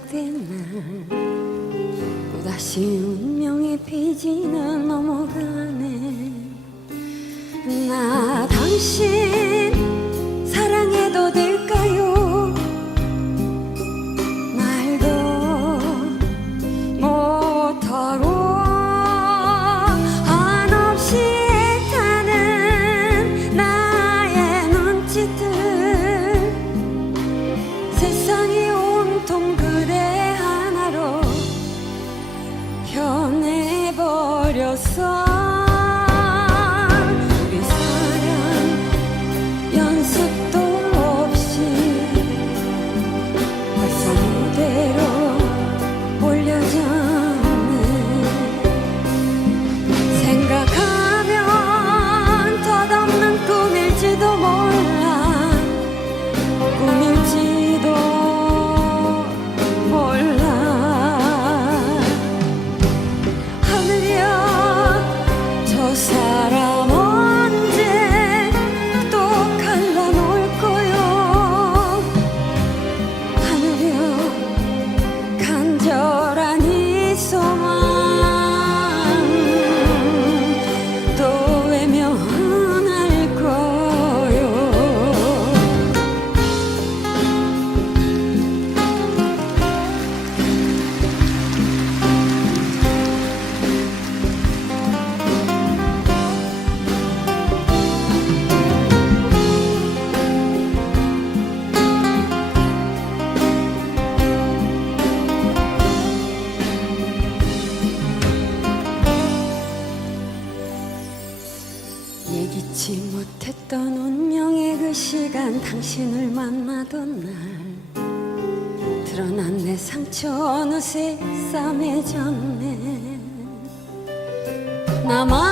시작된 날 또다시 운명의 피지나 넘어가네. 나 당신 당신을 만나던 날 드러난 내 상처 어느새 싸매졌네. 나만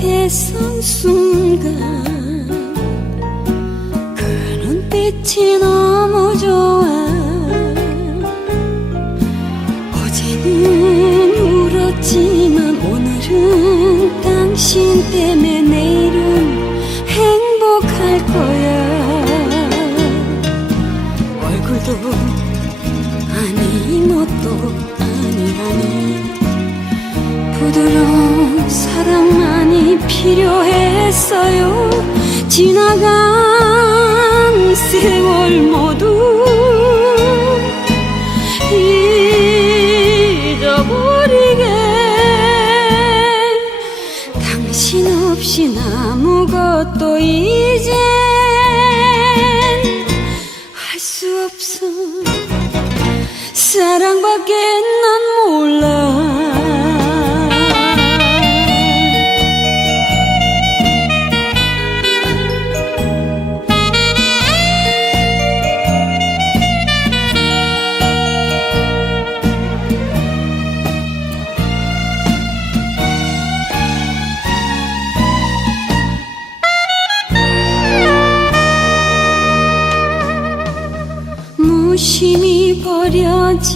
개선 순간 그 눈빛이 너무 좋아. 어제는 울었지만 오늘은 당신 때문에 내일은 행복할 거야. 얼굴도 아니 못도 아니 아니. 부드러운 사랑만이 필요했어요. 지나간 세월 모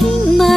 明媚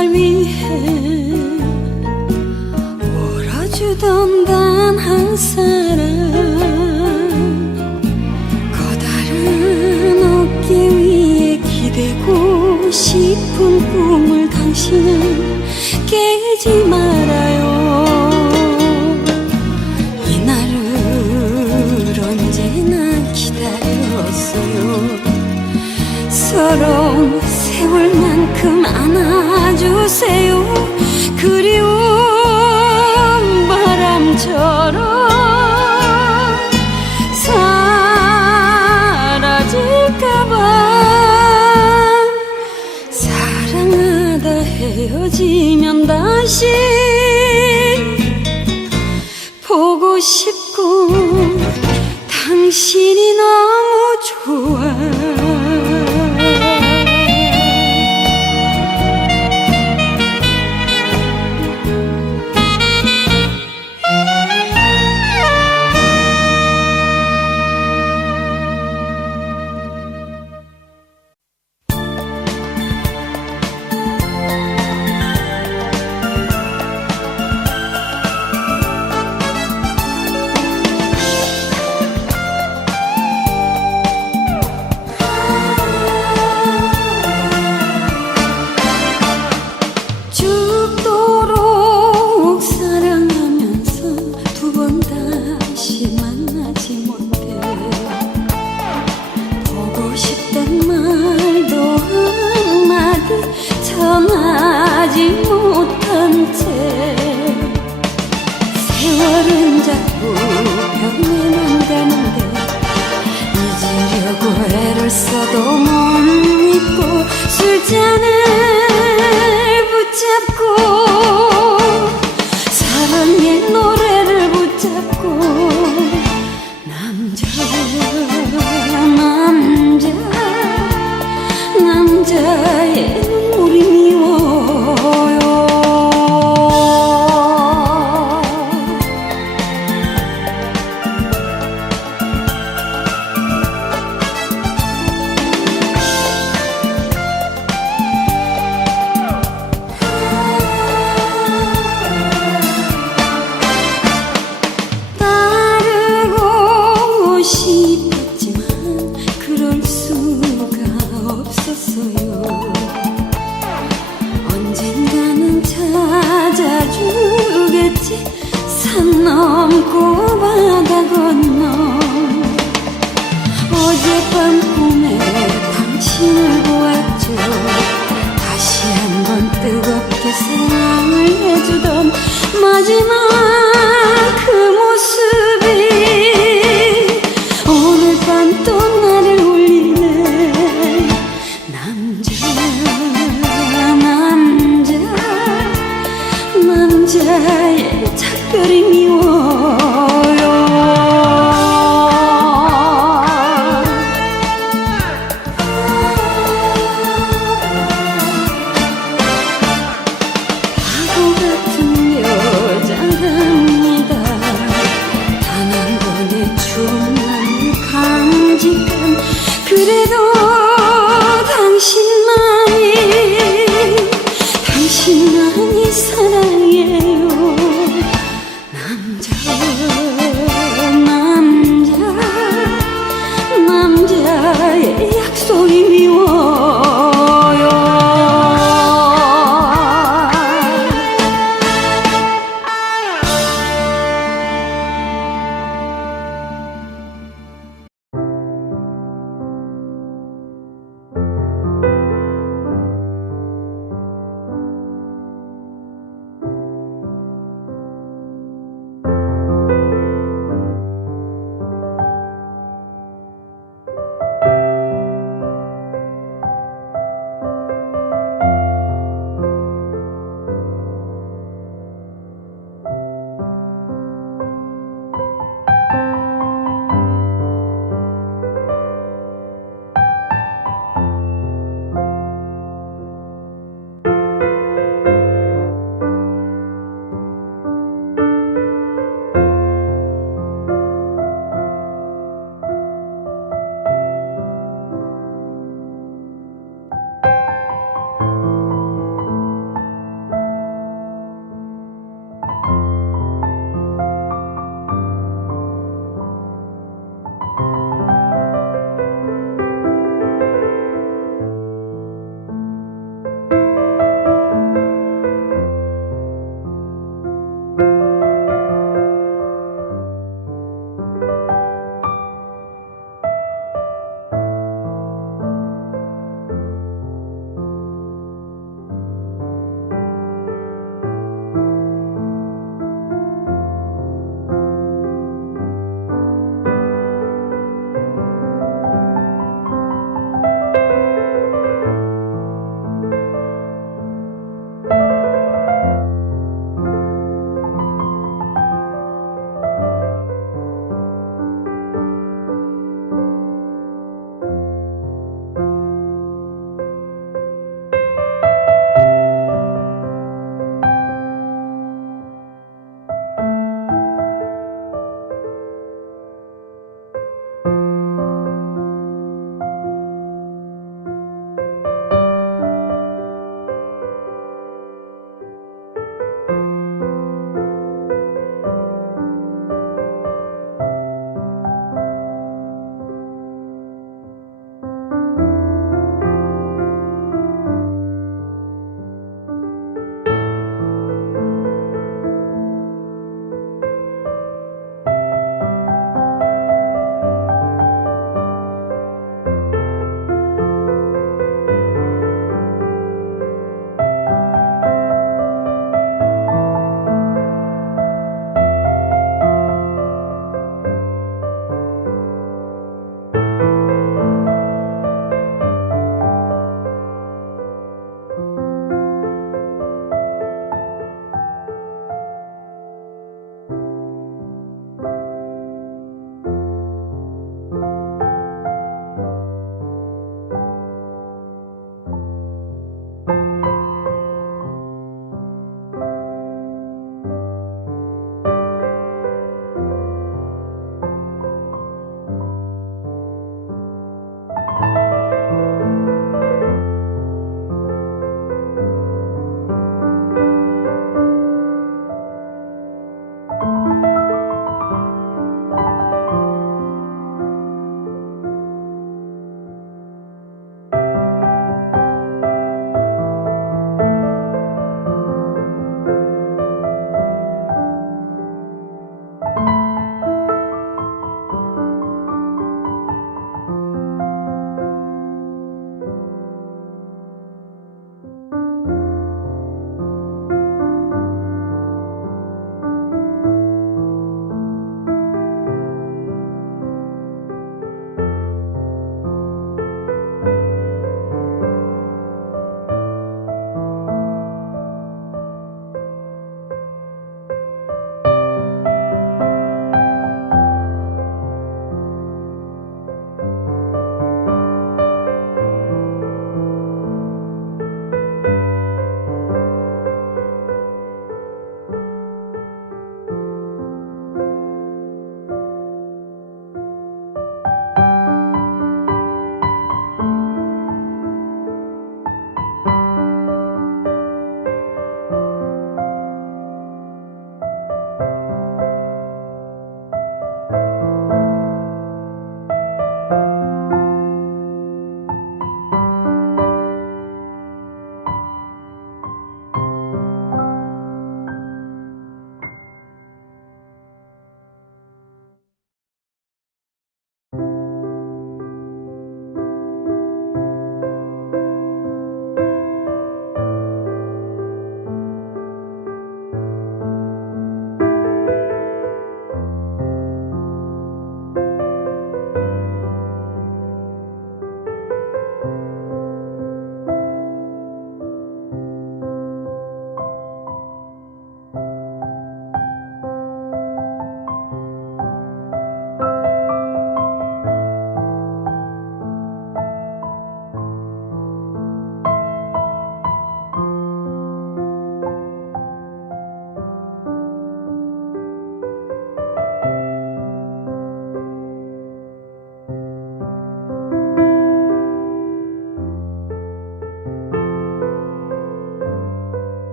저도 못 믿고 술잔을 붙잡고 사랑의 노래를 붙잡고